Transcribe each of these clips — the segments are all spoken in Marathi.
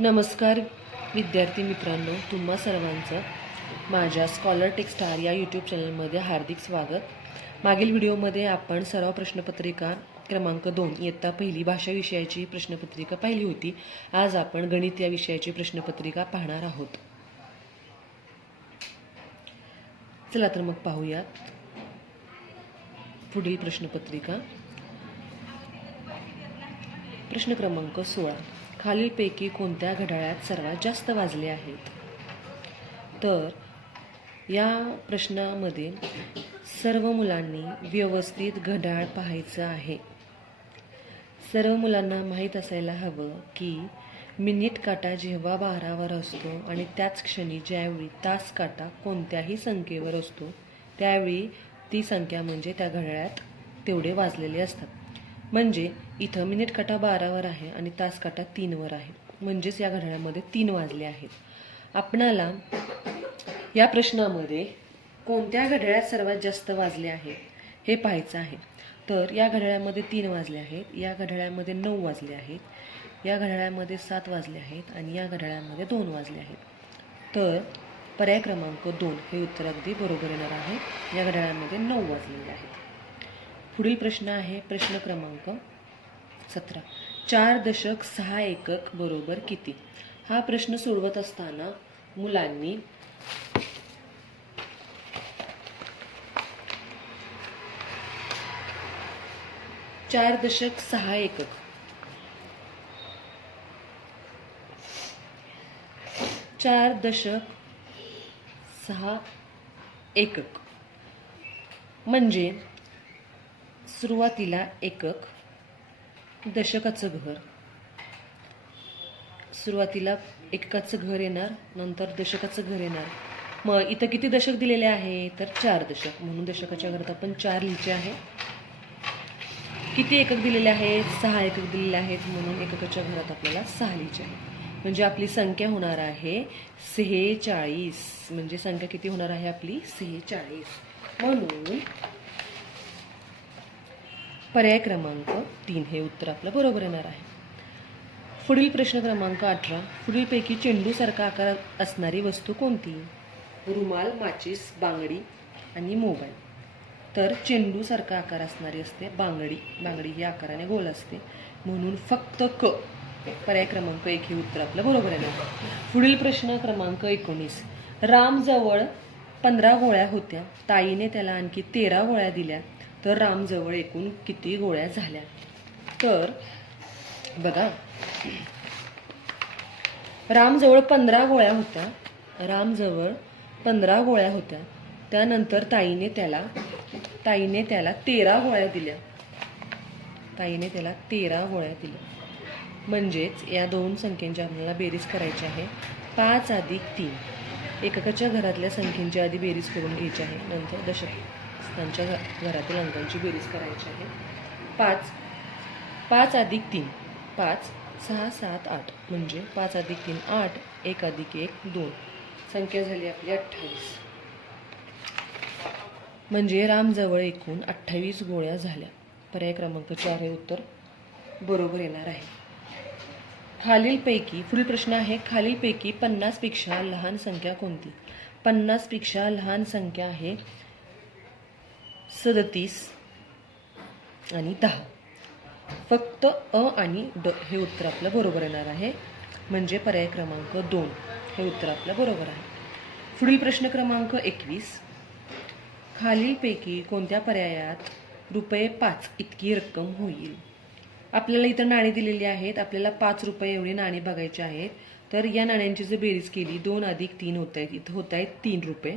नमस्कार विद्यार्थी मित्रांनो, तुम्हा सर्वांचं माझ्या स्कॉलर टेक स्टार या यूट्यूब चॅनलमध्ये हार्दिक स्वागत। मागील व्हिडिओमध्ये आपण सराव प्रश्नपत्रिका क्रमांक 2 इयत्ता पहिली भाषा विषयाची प्रश्नपत्रिका पाहिली होती। आज आपण गणित या विषयाची प्रश्नपत्रिका पाहणार आहोत। चला तर मग पाहूयात पुढील प्रश्नपत्रिका। प्रश्न क्रमांक 16, खालीलपैकी कोणत्या घड्याळात सर्वात जास्त वाजले आहेत? तर या प्रश्नामध्ये सर्व मुलांनी व्यवस्थित घड्याळ पाहायचं आहे। सर्व मुलांना माहीत असायला हवं की मिनिट काटा जेव्हा 12वर असतो आणि त्याच क्षणी ज्यावेळी तास काटा कोणत्याही संख्येवर असतो त्यावेळी ती संख्या म्हणजे त्या घड्याळात तेवढे वाजलेले असतात। म्हणजे इथं मिनिट काटा 12वर आहे आणि तास काटा 3वर आहे, म्हणजेच या घड्याळामध्ये 3 वाजले आहेत। आपणाला या प्रश्नामध्ये कोणत्या घड्याळात सर्वात जास्त वाजले आहे हे पाहायचं आहे। तर या घड्याळामध्ये 3 वाजले आहेत, या घड्याळामध्ये 9 वाजले आहेत, या घड्याळामध्ये 7 वाजले आहेत आणि या घड्याळामध्ये 2 वाजले आहेत। तर पर्याय क्रमांक 2 हे उत्तर अगदी बरोबर येणार आहे। या घड्याळामध्ये 9 वाजलेले आहेत। पुढील प्रश्न आहे प्रश्न क्रमांक 17, 4.6 एकक बरोबर किती? हा प्रश्न सोडवत असताना मुलांनी चार दशक 6 एकक म्हणजे सुरुवातीला एकक, दशकाचं घर, सुरुवातीला एककाचं घर येणार, नंतर दशकाचं घर येणार। मग इथं किती दशक दिलेले आहे? तर 4 दशक, म्हणून दशकाच्या घरात आपण 4 लिहायचे आहे। किती एकक दिलेले आहेत? 6 एकक दिलेले आहेत, म्हणून एककाच्या घरात आपल्याला 6 लिहायचे आहे। म्हणजे आपली संख्या होणार आहे 46। म्हणजे संख्या किती होणार आहे आपली? 46। म्हणून पर्याय क्रमांक 3 हे उत्तर आपलं बरोबर येणार आहे। पुढील प्रश्न क्रमांक 18, पुढीलपैकी चेंडूसारखा आकार असणारी वस्तू कोणती? रुमाल, माचीस, बांगडी आणि मोबाईल। तर चेंडूसारखा आकार असणारी असते बांगडी। बांगडी ही आकाराने गोल असते, म्हणून फक्त क, पर्याय क्रमांक 1 हे उत्तर आपलं बरोबर येणार। पुढील प्रश्न क्रमांक 19, रामजवळ 15 गोळ्या होत्या, ताईने त्याला आणखी 13 गोळ्या दिल्या, तर रामजवळ एकूण किती गोळ्या झाल्या? तर बघा, रामजवळ 15 गोळ्या होत्या, रामजवळ 15 गोळ्या होत्या, त्यानंतर ताईने त्याला 13 गोळ्या दिल्या, ताईने त्याला 13 गोळ्या दिल्या। म्हणजेच या दोन संख्यांची आपल्याला बेरीज करायची आहे। 5 अधिक 3 एककाच्या घरातल्या संख्येची आधी बेरीज करून घ्यायची आहे, नंतर दशकांच्या घरातील अंकांची बेरीज करायची आहे। 5 अधिक 3 5, 6, 7, 8 म्हणजे 5 अधिक 3 8, 1 अधिक 1 2, संख्या झाली आपली 28। म्हणजे रामजवळ एकूण 28 गोळ्या झाल्या। पर्याय क्रमांक 4 हे उत्तर बरोबर येणार आहे। खालीलपैकी पुढील प्रश्न आहे, खालीलपैकी 50 पेक्षा लहान संख्या कोणती? 50 पेक्षा लहान संख्या आहे 37 आणि 10। फक्त अ आणि ड हे उत्तर आपलं बरोबर येणार आहे, म्हणजे पर्याय क्रमांक 2 हे उत्तर आपलं बरोबर आहे। पुढील प्रश्न क्रमांक 21, खालीलपैकी कोणत्या पर्यायात ₹5 इतकी रक्कम होईल? आपल्याला इथं नाणी दिलेली आहेत, आपल्याला 5 रुपये एवढी नाणी बघायची आहेत। तर या नाण्यांची जर बेरीज केली 2 अधिक 3 होत आहेत, इथं होत आहेत 3 रुपये,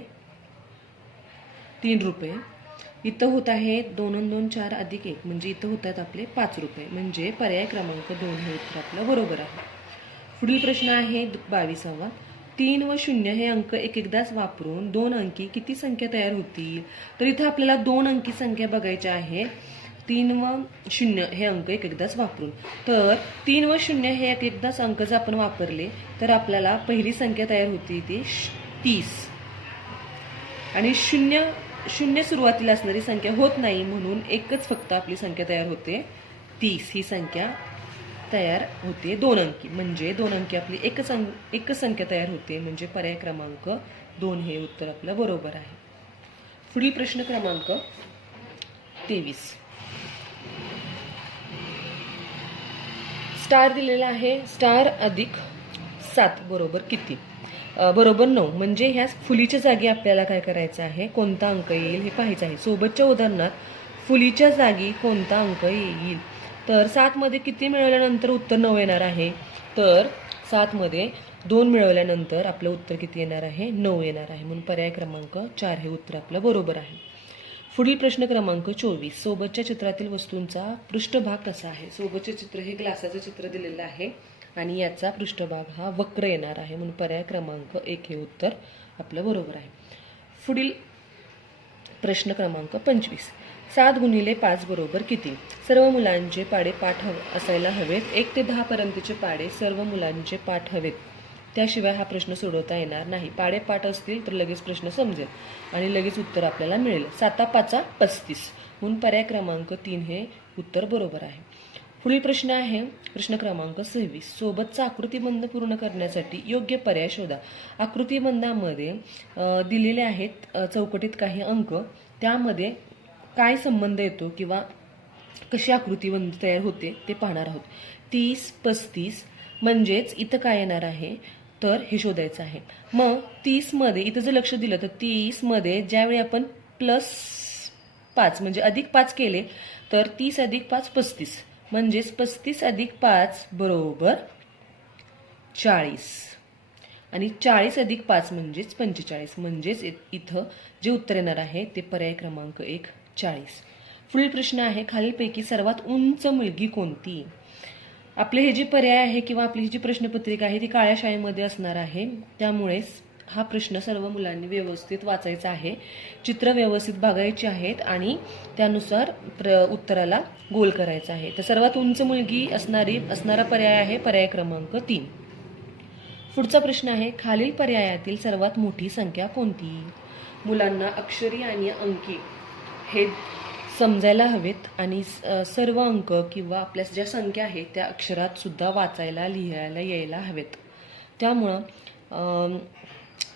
3 रुपये, इथं होत आहे 2 आणि 2 4 अधिक 1 म्हणजे इथं होत आहेत आपले 5 रुपये। म्हणजे पर्याय क्रमांक 2 हे उत्तर आपलं बरोबर आहे। पुढील प्रश्न आहे 22वा, 3 व 0 हे अंक एकदाच वापरून 2 अंकी किती संख्या तयार होतील? तर इथं आपल्याला 2 अंकी संख्या बघायच्या आहे, 3 व 0 हे अंक एकदाच वापरून। तर 3 व 0 हे एकदाच अंक जर आपण वापरले तर आपल्याला पहिली संख्या तयार होती ती 30 आणि 0 सुरुवातीला असणारी संख्या होत नाही, म्हणून एकच फक्त आपली संख्या तयार होते 30 ही संख्या तयार होते 2 अंकी, म्हणजे 2 अंकी आपली एकच संख्या तयार होते, म्हणजे पर्याय क्रमांक 2 हे उत्तर आपलं बरोबर आहे. पुढील प्रश्न क्रमांक 23. स्टार दिलेला आहे. स्टार अधिक 7 बरोबर किती? बरोबर 9. म्हणजे ह्या फुलीच्या जागी आपल्याला काय करायचं आहे, कोणता अंक येईल हे पाहायचं आहे. सोबतच्या उदाहरणात फुलीच्या जागी कोणता अंक येईल, तर 7 मध्ये किती मिळवल्यानंतर उत्तर 9 येणार आहे, तर 7 मध्ये 2 मिळवल्यानंतर आपलं उत्तर किती येणार आहे, 9 येणार आहे. म्हणून पर्याय क्रमांक 4 हे उत्तर आपलं बरोबर आहे. पुढील प्रश्न क्रमांक 24. सोबतच्या चित्रातील वस्तूंचा पृष्ठभाग कसा आहे? सोबतचे चित्र हे ग्लासाचं चित्र दिलेलं आहे आणि याचा पृष्ठभाग हा वक्र येणार आहे, म्हणून पर्याय क्रमांक 1 हे उत्तर आपलं बरोबर आहे. पुढील प्रश्न क्रमांक 25. 7 गुणिले 5 बरोबर किती? सर्व मुलांचे पाढे पाठ असायला हवेत. 1 ते 10 पर्यंतचे पाढे सर्व मुलांचे पाठ हवेत, त्याशिवाय हा प्रश्न सोडवता येणार नाही. पाढे पाठ असतील तर लगेच प्रश्न समजेल आणि लगेच उत्तर आपल्याला मिळेल. 7 5 35, म्हणून पर्याय क्रमांक 3 हे उत्तर बरोबर आहे. पुढील प्रश्न आहे प्रश्न क्रमांक 26. सोबतचा आकृतिबंध पूर्ण करण्यासाठी योग्य पर्याय शोधा. आकृतिबंधामध्ये दिलेले आहेत चौकटीत काही अंक, त्यामध्ये काय संबंध येतो किंवा कशी आकृतिबंध तयार होते ते पाहणार आहोत. 30 35, म्हणजेच इथं काय येणार आहे, तर हे शोधायचं आहे. मग 30 मध्ये इथं जर लक्ष दिलं तर 30 मध्ये ज्यावेळी आपण +5 म्हणजे +5 केले तर 30 + 5 35, म्हणजेच 35 + 5 बरोबर 40 आणि 40 + 5 म्हणजेच 45, म्हणजेच इथं जे उत्तर येणार आहे ते पर्याय क्रमांक 1 40. पुढील प्रश्न आहे खालीलपैकी सर्वात उंच मुलगी कोणती? आपले हे जे पर्याय आहे किंवा आपली ही जी प्रश्नपत्रिका आहे ती काळ्या शाईमध्ये असणार आहे, त्यामुळे हा प्रश्न सर्व मुलांनी व्यवस्थित वाचायचा आहे. चित्र व्यवस्थित बघायची आहेत आणि त्यानुसार उत्तराला गोल करायचा आहे. तर सर्वात उंच मुलगी असणारा पर्याय आहे पर्याय क्रमांक 3. पुढचा प्रश्न आहे खालील पर्यायातील सर्वात मोठी संख्या कोणती? मुलांना अक्षरी आणि अंकी हे समजायला हवेत आणि सर्व अंक किंवा आपल्या ज्या संख्या आहेत त्या अक्षरात सुद्धा वाचायला लिहायला यायला हवेत. त्यामुळं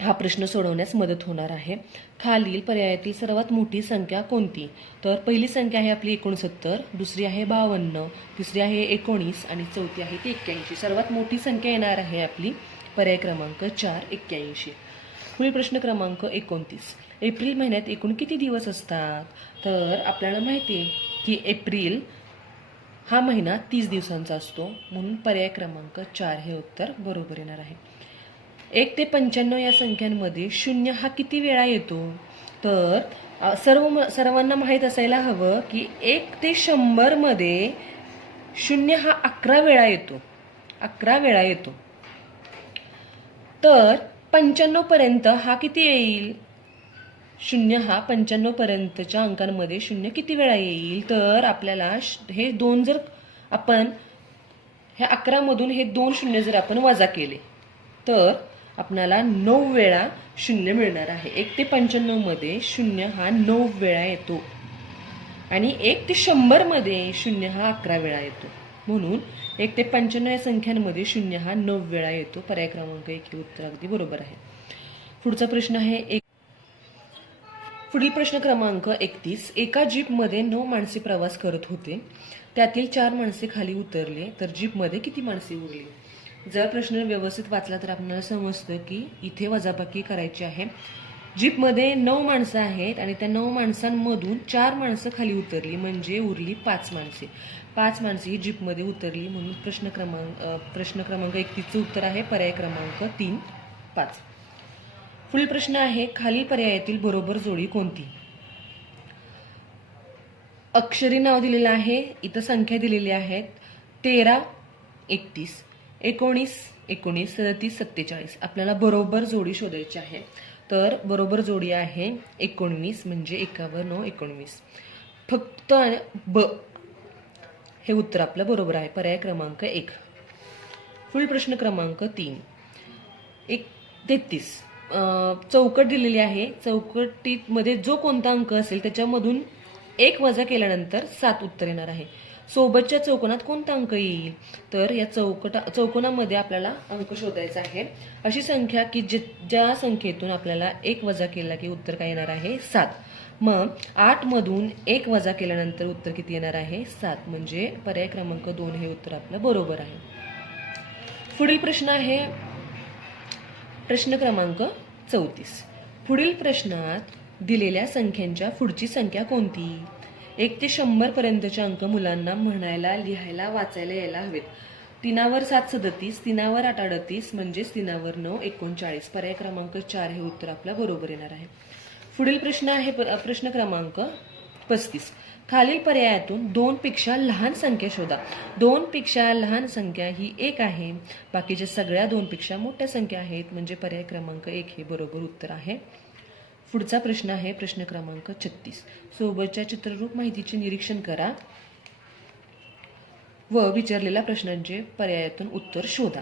हा प्रश्न सोडवण्यास मदत होणार आहे. खालील पर्यायातील सर्वात मोठी संख्या कोणती? तर पहिली संख्या आहे आपली 69, दुसरी आहे 52, तिसरी आहे 19 आणि चौथी आहे ती 81. सर्वात मोठी संख्या येणार आहे आपली पर्याय क्रमांक 4 81. पुढील प्रश्न क्रमांक 29. एप्रिल महिन्यात एकूण किती दिवस असतात? तर आपल्याला माहिती आहे की एप्रिल हा महिना 30 दिवसांचा असतो, म्हणून पर्याय क्रमांक 4 हे उत्तर बरोबर येणार आहे. 1 ते 95 या संख्यांमध्ये 0 हा किती वेळा येतो? तर सर्वांना माहीत असायला हवं की 1 ते 100 मध्ये 0 हा 11 वेळा येतो. 11 वेळा येतो. तर 95 पर्यंत हा किती येईल? 0 हा 95 पर्यंतच्या अंकांमध्ये 0 किती वेळा येईल? तर आपल्याला हे 2 जर आपण ह्या 11 मधून हे 2 शून्य जर आपण वजा केले तर आपल्याला 9 वेळा 0 मिळणार आहे. 1 ते 95 मध्ये 0 हा 9 वेळा येतो आणि 1 ते 100 मध्ये 0 हा 11 वेळा येतो, म्हणून 1 ते 95 या संख्यांमध्ये 0 हा 9 वेळा येतो. पर्याय क्रमांक 1 हे उत्तर अगदी बरोबर आहे. पुढचा प्रश्न आहे पुढील प्रश्न क्रमांक 31. एका जीपमध्ये 9 माणसे प्रवास करत होते, त्यातील 4 माणसे खाली उतरले, तर जीपमध्ये किती माणसे उरली? जर प्रश्न व्यवस्थित वाचला तर आपल्याला समजतं की इथे वजाबाकी करायची आहे. जीपमध्ये 9 माणसं आहेत आणि त्या 9 माणसांमधून 4 माणसं खाली उतरली, म्हणजे उरली 5 माणसे. 5 माणसे ही जीपमध्ये उतरली, म्हणून प्रश्न क्रमांक 31चं उत्तर आहे पर्याय क्रमांक 3 5. पुढील प्रश्न आहे खालील पर्यायातील बरोबर जोडी कोणती? अक्षरी नाव दिलेलं आहे, इथं संख्या दिलेली आहेत 13 31 19 19 37 47. आपल्याला बरोबर जोडी शोधायची आहे, तर बरोबर जोडी आहे 19, म्हणजे 51 19. फक्त ब हे उत्तर आपलं बरोबर आहे पर्याय क्रमांक 1. पुढील प्रश्न क्रमांक 3. 33. चौकट दिलेली आहे, चौकटीमध्ये जो कोणता अंक असेल त्याच्यामधून 1 वजा केल्यानंतर 7 उत्तर येणार आहे. सोबतच्या चौकोनात कोणता अंक येईल? तर या चौकोनामध्ये आपल्याला अंक शोधायचा आहे. अशी संख्या की ज्या संख्येतून आपल्याला 1 वजा केला की उत्तर काय येणार आहे? 7. मग 8 मधून 1 वजा केल्यानंतर उत्तर किती येणार आहे? 7. म्हणजे पर्याय क्रमांक 2 हे उत्तर आपलं बरोबर आहे. पुढील प्रश्न आहे प्रश्न क्रमांक 34. पुढील प्रश्नात दिलेल्या संख्यांच्या पुढची संख्या कोणती? 1 ते 100 पर्यंतचे अंक मुलांना म्हणायला, लिहायला, वाचायला यायला हवेत. 3 वर 7 37, 3 वर 8 38, म्हणजेच 3 वर 9 39. पर्याय क्रमांक 4 हे उत्तर आपलं बरोबर येणार आहे. पुढील प्रश्न आहे प्रश्न क्रमांक 35. खालील पर्यायातून 2 पेक्षा लहान संख्या शोधा. 2 पेक्षा लहान संख्या ही 1 आहे. बाकीच्या सगळ्या 2 पेक्षा मोठ्या संख्या आहेत. म्हणजे पर्याय क्रमांक 1 हे बरोबर उत्तर आहे. पुढचा प्रश्न आहे प्रश्न क्रमांक 36. सोबतच्या चित्ररूप माहितीचे निरीक्षण करा व विचारलेल्या प्रश्नांचे पर्यायातून उत्तर शोधा.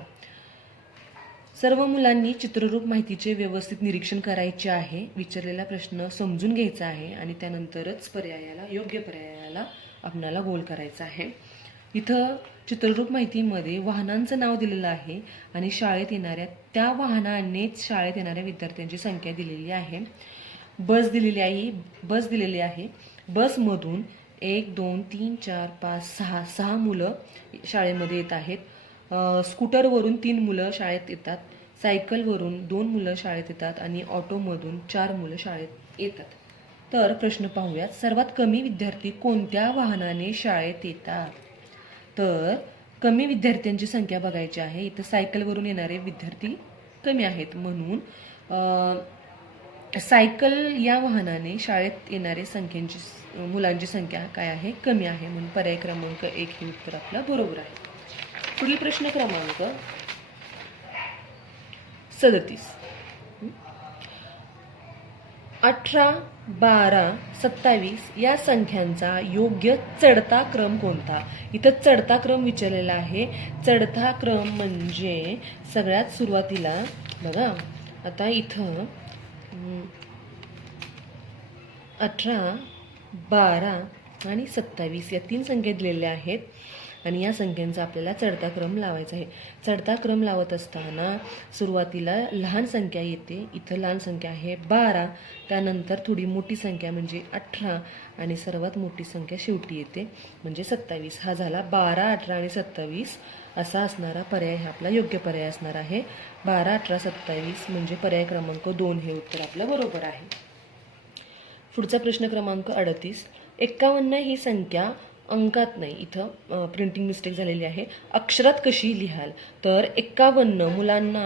सर्व मुलांनी चित्ररूप माहितीचे व्यवस्थित निरीक्षण करायचे आहे. विचारलेला प्रश्न समजून घ्यायचा आहे आणि त्यानंतरच योग्य पर्यायाला आपणाला गोल करायचा आहे. इथं चित्ररूप माहितीमध्ये वाहनांचं नाव दिलेलं आहे आणि शाळेत येणाऱ्या त्या वाहनानेच शाळेत येणाऱ्या विद्यार्थ्यांची संख्या दिलेली आहे. बस दिलेली आहे. बसमधून 1 2 3 4 5 6 मुलं शाळेमध्ये येत आहेत. स्कूटरवरून 3 मुलं शाळेत येतात. सायकलवरून 2 मुलं शाळेत येतात आणि ऑटोमधून 4 मुलं शाळेत येतात. तर प्रश्न पाहूयात. सर्वात कमी विद्यार्थी कोणत्या वाहनाने शाळेत येतात? तर कमी विद्यार्थ्यांची संख्या बघायची आहे. इथं सायकलवरून येणारे विद्यार्थी कमी आहेत, म्हणून सायकल या वाहनाने शाळेत येणारे मुलांची संख्या काय आहे? कमी आहे. म्हणून पर्याय क्रमांक 1 हे उत्तर आपलं बरोबर आहे. पुढील प्रश्न क्रमांक 37. 18, 12, 27 या संख्यांचा योग्य चढता क्रम कोणता? इथं चढता क्रम विचारलेला आहे. चढता क्रम म्हणजे सगळ्यात सुरुवातीला बघा, आता इथं 18, 12 आणि 27 या 3 संख्या दिलेल्या आहेत आणि या संख्यांचा आपल्याला चढता क्रम लावायचा आहे. चढता क्रम लावत असताना सुरुवातीला लहान संख्या येते. इथं लहान संख्या आहे 12, त्यानंतर थोडी मोठी संख्या म्हणजे 18 आणि सर्वात मोठी संख्या शेवटी येते म्हणजे 27. हा झाला 12, 18 आणि 27 असा असणारा पर्याय हा आपला योग्य पर्याय असणार आहे. 12, 18, 27 म्हणजे पर्याय क्रमांक 2 हे उत्तर आपलं बरोबर आहे. पुढचा प्रश्न क्रमांक 38. 51 ही संख्या अंकात नाही, इथं प्रिंटिंग मिस्टेक झालेली आहे. अक्षरात कशी लिहाल? तर 51 मुलांना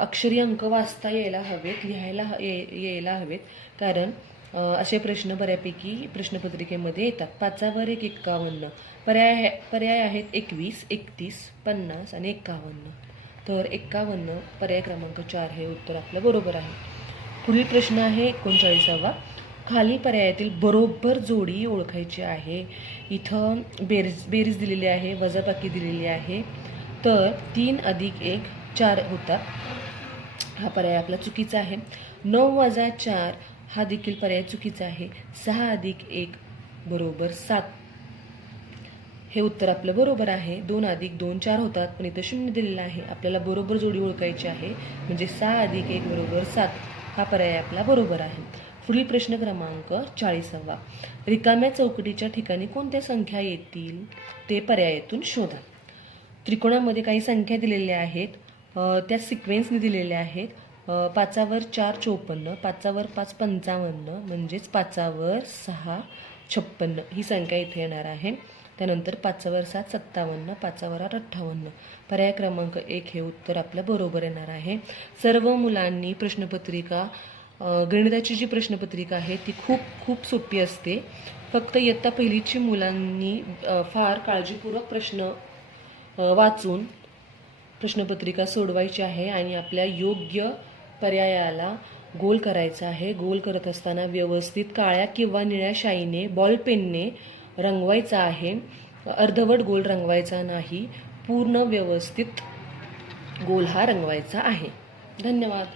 अक्षरी अंक वाचता यायला हवेत, लिहायला यायला हवेत, कारण असे प्रश्न बऱ्यापैकी प्रश्नपत्रिकेमध्ये येतात. 5 वर 1 51. पर्याय आहेत 21, 31, 50 आणि 51. तर 51 पर्याय क्रमांक 4 हे उत्तर आपलं बरोबर आहे. पुढील प्रश्न आहे 39वा. खालील पर्यायातील बरोबर जोडी ओळखायची आहे. इथं बेरीज दिलेली आहे, वजाबाकी दिलेली आहे. तर 3 अधिक 1 4 होतात, हा पर्याय आपला चुकीचा आहे. 9 वजा 4 हा देखील पर्याय चुकीचा आहे. 6 अधिक 1 बरोबर 7 हे उत्तर आपलं बरोबर आहे. 2 अधिक 2 4 होतात, पण इथं 0 दिलेला आहे. आपल्याला बरोबर जोडी ओळखायची आहे, म्हणजे 6 अधिक 1 बरोबर 7 हा पर्याय आपला बरोबर आहे. पुढील प्रश्न क्रमांक 40वा. रिकाम्या चौकटीच्या ठिकाणी कोणत्या संख्या येतील ते पर्यायातून शोधा. त्रिकोणामध्ये काही संख्या दिलेल्या आहेत, त्या सिक्वेन्सने दिलेल्या आहेत. 5 वर 4 54, 5 वर 5 55, म्हणजेच 5 वर 6 56 ही संख्या इथे येणार आहे. त्यानंतर 5 वर 7 57, 5 वर 8 58. पर्याय क्रमांक 1 हे उत्तर आपलं बरोबर येणार आहे. सर्व मुलांनी प्रश्नपत्रिका, गणिताची जी प्रश्नपत्रिका आहे ती खूप सोपी असते. फक्त इयत्ता पहिलीची मुलांनी फार काळजीपूर्वक प्रश्न वाचून प्रश्नपत्रिका सोडवायची आहे आणि आपल्या योग्य पर्यायाला गोल करायचा आहे. गोल करत असताना व्यवस्थित काळ्या किंवा निळ्या शाईने बॉल पेनने रंगवायचा आहे. अर्धवट गोल रंगवायचा नाही, पूर्ण व्यवस्थित गोल हा रंगवायचा आहे. धन्यवाद.